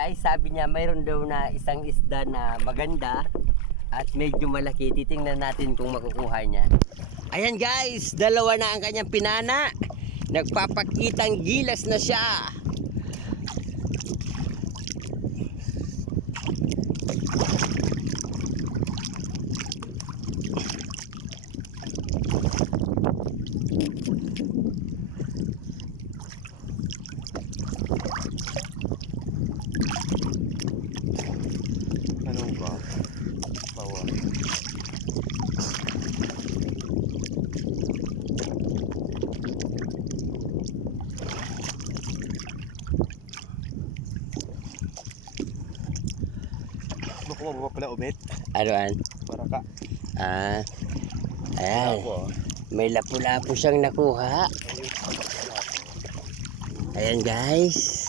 guys, sabi niya mayroon daw na isang isda na maganda at medyo malaki. Titingnan natin kung makukuha niya. Ayan guys, dalawa na ang kanyang pinana. Nagpapakitang gilas na siya. Ano ba? Bawa. Nakuha mo ba pala umit? Aroan? Para ka. Ayan. May lapu-lapu siyang nakuha. Ayan guys.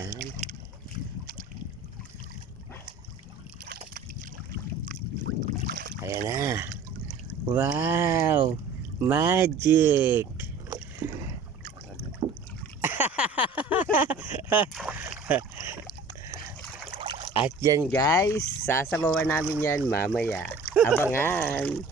Ayan. Ayan na. Wow! Magic! At yan guys, sasabawan namin yan mamaya. Abangan!